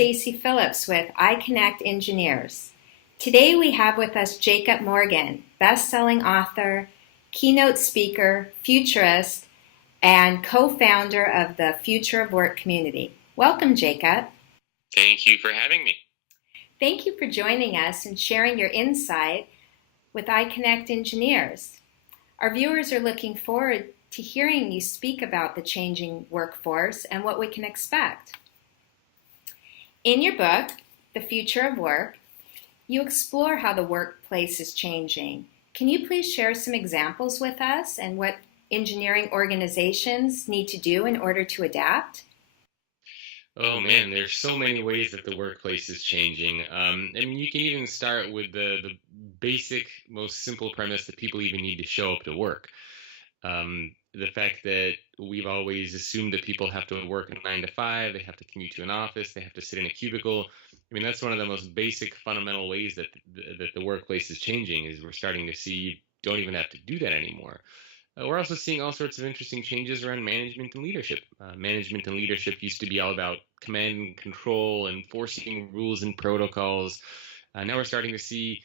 Stacy Phillips with iConnectEngineers. Today we have with us Jacob Morgan, best-selling author, keynote speaker, futurist, and co-founder of the Future of Work community. Welcome, Jacob. Thank you for having me. Thank you for joining us and sharing your insight with iConnectEngineers. Our viewers are looking forward to hearing you speak about the changing workforce and what we can expect. In your book, The Future of Work, you explore how the workplace is changing. Can you please share some examples with us and what engineering organizations need to do in order to adapt? Oh man, there's so many ways that the workplace is changing. You can even start with the basic, most simple premise that people even need to show up to work. The fact that we've always assumed that people have to work a 9 to 5, they have to commute to an office, they have to sit in a cubicle. That's one of the most basic, fundamental ways that the workplace is changing. Is we're starting to see you don't even have to do that anymore. We're also seeing all sorts of interesting changes around management and leadership. Management and leadership used to be all about command and control and enforcing rules and protocols. Now we're starting to see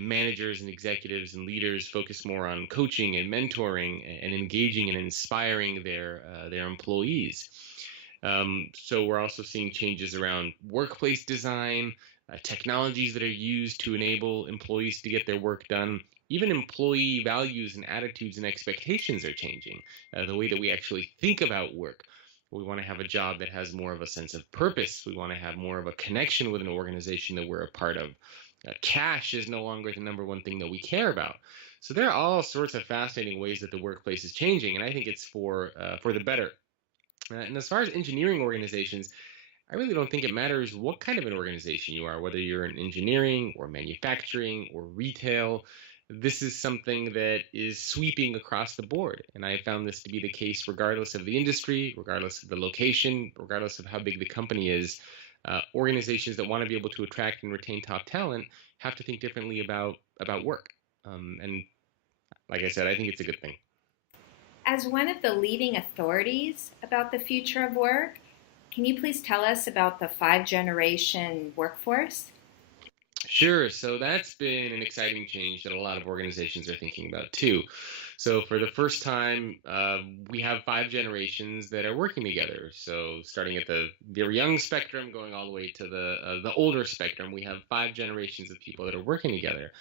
managers and executives and leaders focus more on coaching and mentoring and engaging and inspiring their employees. So we're also seeing changes around workplace design, technologies that are used to enable employees to get their work done. Even employee values and attitudes and expectations are changing. The way that we actually think about work. We want to have a job that has more of a sense of purpose. We want to have more of a connection with an organization that we're a part of. Cash is no longer the number one thing that we care about. So there are all sorts of fascinating ways that the workplace is changing, and I think it's for the better. And as far as engineering organizations, I really don't think it matters what kind of an organization you are, whether you're in engineering or manufacturing or retail. This is something that is sweeping across the board. And I found this to be the case regardless of the industry, regardless of the location, regardless of how big the company is. Organizations that want to be able to attract and retain top talent have to think differently about work. And like I said, I think it's a good thing. As one of the leading authorities about the future of work, can you please tell us about the 5-generation workforce? Sure. So that's been an exciting change that a lot of organizations are thinking about too. So for the first time, we have 5 generations that are working together. So starting at the very young spectrum, going all the way to the older spectrum, we have 5 generations of people that are working together.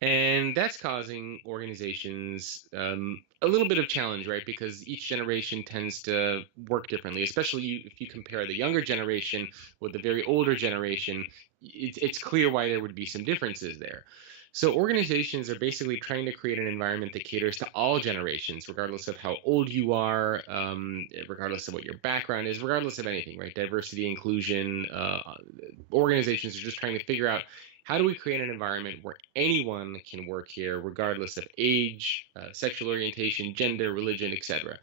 And that's causing organizations a little bit of challenge, right? Because each generation tends to work differently, especially if you compare the younger generation with the very older generation. It's clear why there would be some differences there. So organizations are basically trying to create an environment that caters to all generations, regardless of how old you are, regardless of what your background is, regardless of anything, right? Diversity, inclusion. Organizations are just trying to figure out, how do we create an environment where anyone can work here, regardless of age, sexual orientation, gender, religion, etc.?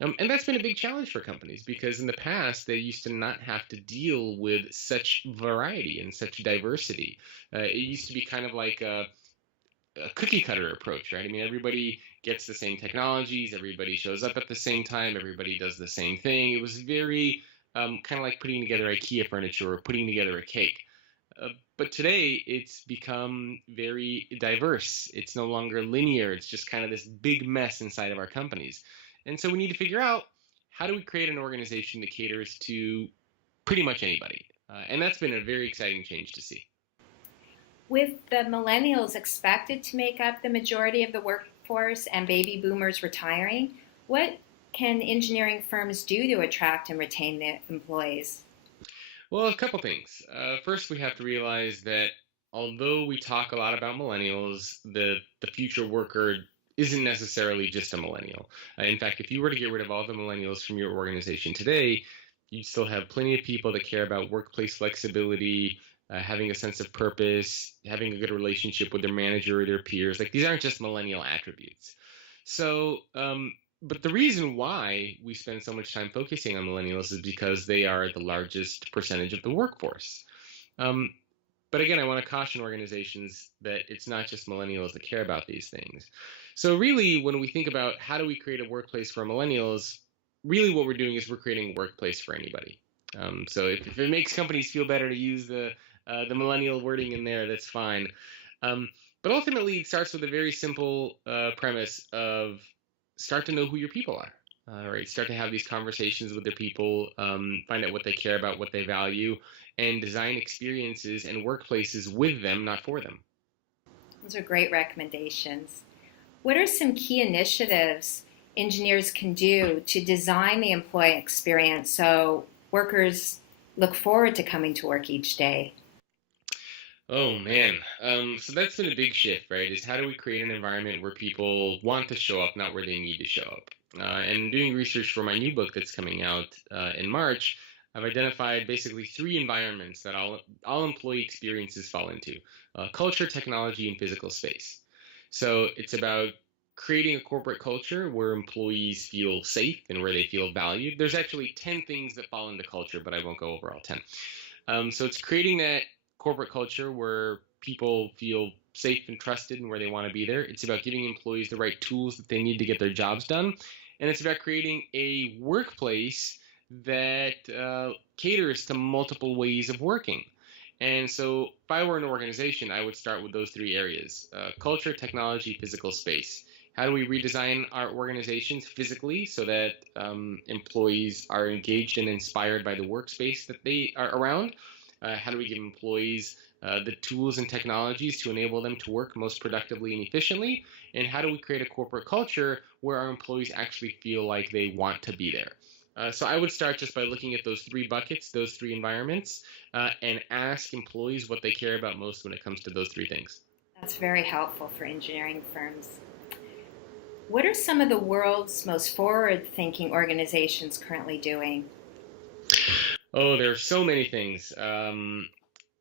And that's been a big challenge for companies, because in the past, they used to not have to deal with such variety and such diversity. It used to be kind of like a cookie cutter approach, right? Everybody gets the same technologies, everybody shows up at the same time, everybody does the same thing. It was very kind of like putting together IKEA furniture or putting together a cake. But today, it's become very diverse. It's no longer linear. It's just kind of this big mess inside of our companies. And so we need to figure out, how do we create an organization that caters to pretty much anybody? And that's been a very exciting change to see. With the millennials expected to make up the majority of the workforce and baby boomers retiring, what can engineering firms do to attract and retain their employees? Well, a couple things. First, we have to realize that although we talk a lot about millennials, the future worker isn't necessarily just a millennial. In fact, if you were to get rid of all the millennials from your organization today, you'd still have plenty of people that care about workplace flexibility, having a sense of purpose, having a good relationship with their manager or their peers. Like, these aren't just millennial attributes. So, but the reason why we spend so much time focusing on millennials is because they are the largest percentage of the workforce. But again, I want to caution organizations that it's not just millennials that care about these things. So really, when we think about how do we create a workplace for millennials, really what we're doing is we're creating a workplace for anybody. So if it makes companies feel better to use the millennial wording in there, that's fine. Um, but ultimately, it starts with a very simple premise of start to know who your people are. Right, start to have these conversations with their people, find out what they care about, what they value, and design experiences and workplaces with them, not for them. Those are great recommendations. What are some key initiatives engineers can do to design the employee experience so workers look forward to coming to work each day? Oh man, so that's been a big shift, right? Is how do we create an environment where people want to show up, not where they need to show up? And doing research for my new book that's coming out in March, I've identified basically three environments that all employee experiences fall into: culture, technology, and physical space. So it's about creating a corporate culture where employees feel safe and where they feel valued. There's actually 10 things that fall into culture, but I won't go over all 10. So it's creating that corporate culture where people feel safe and trusted and where they want to be there. It's about giving employees the right tools that they need to get their jobs done. And it's about creating a workplace that caters to multiple ways of working. And so if I were an organization, I would start with those three areas: culture, technology, physical space. How do we redesign our organizations physically so that employees are engaged and inspired by the workspace that they are around? How do we give employees the tools and technologies to enable them to work most productively and efficiently? And how do we create a corporate culture where our employees actually feel like they want to be there? So I would start just by looking at those three buckets, those three environments, and ask employees what they care about most when it comes to those three things. That's very helpful for engineering firms. What are some of the world's most forward thinking organizations currently doing? Oh, there are so many things. I mean,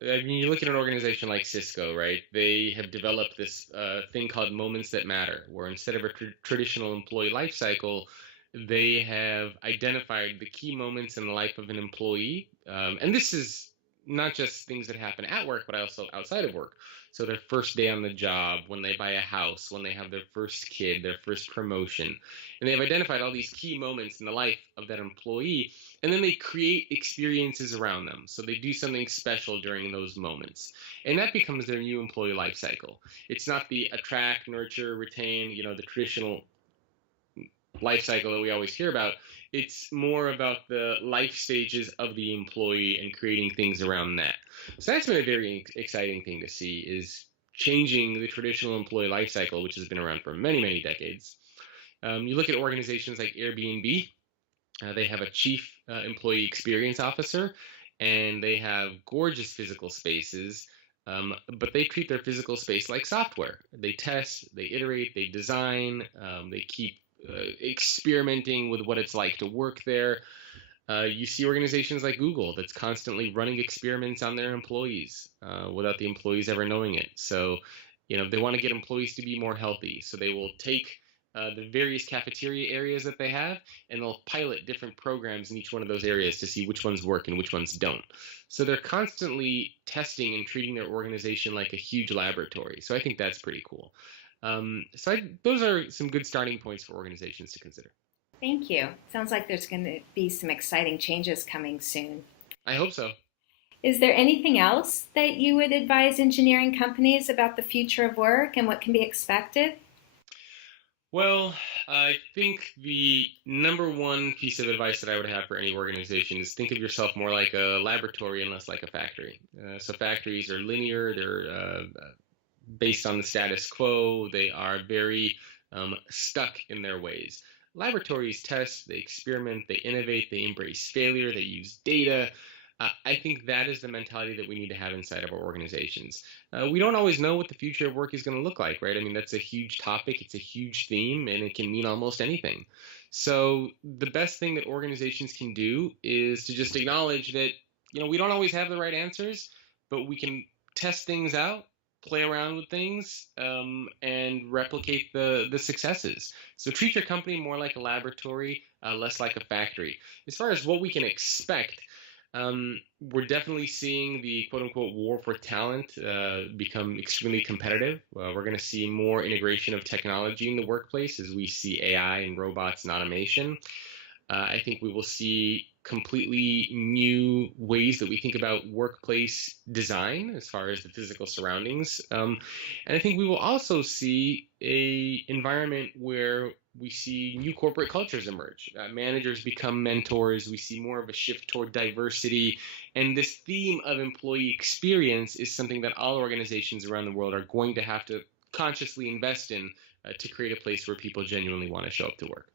you look at an organization like Cisco, right? They have developed this thing called Moments That Matter, where instead of a traditional employee life cycle, they have identified the key moments in the life of an employee. And this is not just things that happen at work, but also outside of work. So their first day on the job, when they buy a house, when they have their first kid, their first promotion. And they've identified all these key moments in the life of that employee, and then they create experiences around them. So they do something special during those moments. And that becomes their new employee life cycle. It's not the attract, nurture, retain, the traditional life cycle that we always hear about. It's more about the life stages of the employee and creating things around that. So that's been a very exciting thing to see, is changing the traditional employee life cycle, which has been around for many, many decades. You look at organizations like Airbnb. They have a chief employee experience officer, and they have gorgeous physical spaces, but they treat their physical space like software. They test, they iterate, they design, they keep experimenting with what it's like to work there. You see organizations like Google that's constantly running experiments on their employees without the employees ever knowing it. So, they want to get employees to be more healthy. So they will take the various cafeteria areas that they have, and they'll pilot different programs in each one of those areas to see which ones work and which ones don't. So they're constantly testing and treating their organization like a huge laboratory. So I think that's pretty cool. Those are some good starting points for organizations to consider. Thank you. Sounds like there's going to be some exciting changes coming soon. I hope so. Is there anything else that you would advise engineering companies about the future of work and what can be expected? Well, I think the number one piece of advice that I would have for any organization is think of yourself more like a laboratory and less like a factory. So factories are linear, they're based on the status quo, they are very stuck in their ways. Laboratories test, they experiment, they innovate, they embrace failure, they use data. I think that is the mentality that we need to have inside of our organizations. We don't always know what the future of work is going to look like, right? I mean, that's a huge topic, it's a huge theme, and it can mean almost anything. So the best thing that organizations can do is to just acknowledge that, we don't always have the right answers, but we can test things out, play around with things, and replicate the successes. So treat your company more like a laboratory, less like a factory. As far as what we can expect, we're definitely seeing the quote unquote war for talent become extremely competitive. We're going to see more integration of technology in the workplace as we see AI and robots and automation. I think we will see completely new ways that we think about workplace design as far as the physical surroundings. And I think we will also see a environment where we see new corporate cultures emerge. Managers become mentors. We see more of a shift toward diversity. And this theme of employee experience is something that all organizations around the world are going to have to consciously invest in to create a place where people genuinely want to show up to work.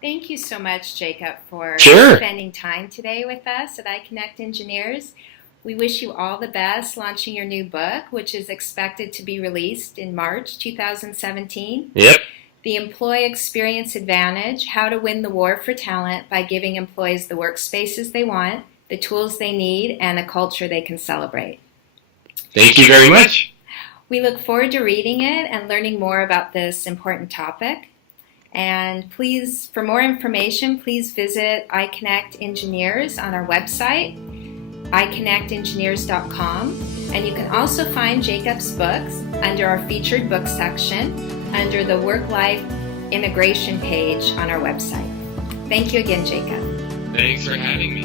Thank you so much, Jacob, for Sure. spending time today with us at iConnectEngineers. We wish you all the best launching your new book, which is expected to be released in March 2017. Yep. The Employee Experience Advantage, How to Win the War for Talent by Giving Employees the Workspaces They Want, the Tools They Need, and a Culture They Can Celebrate. Thank you very much. We look forward to reading it and learning more about this important topic. And please, for more information, please visit iConnectEngineers on our website, iConnectEngineers.com. And you can also find Jacob's books under our featured book section under the Work-Life Integration page on our website. Thank you again, Jacob. Thanks for having me.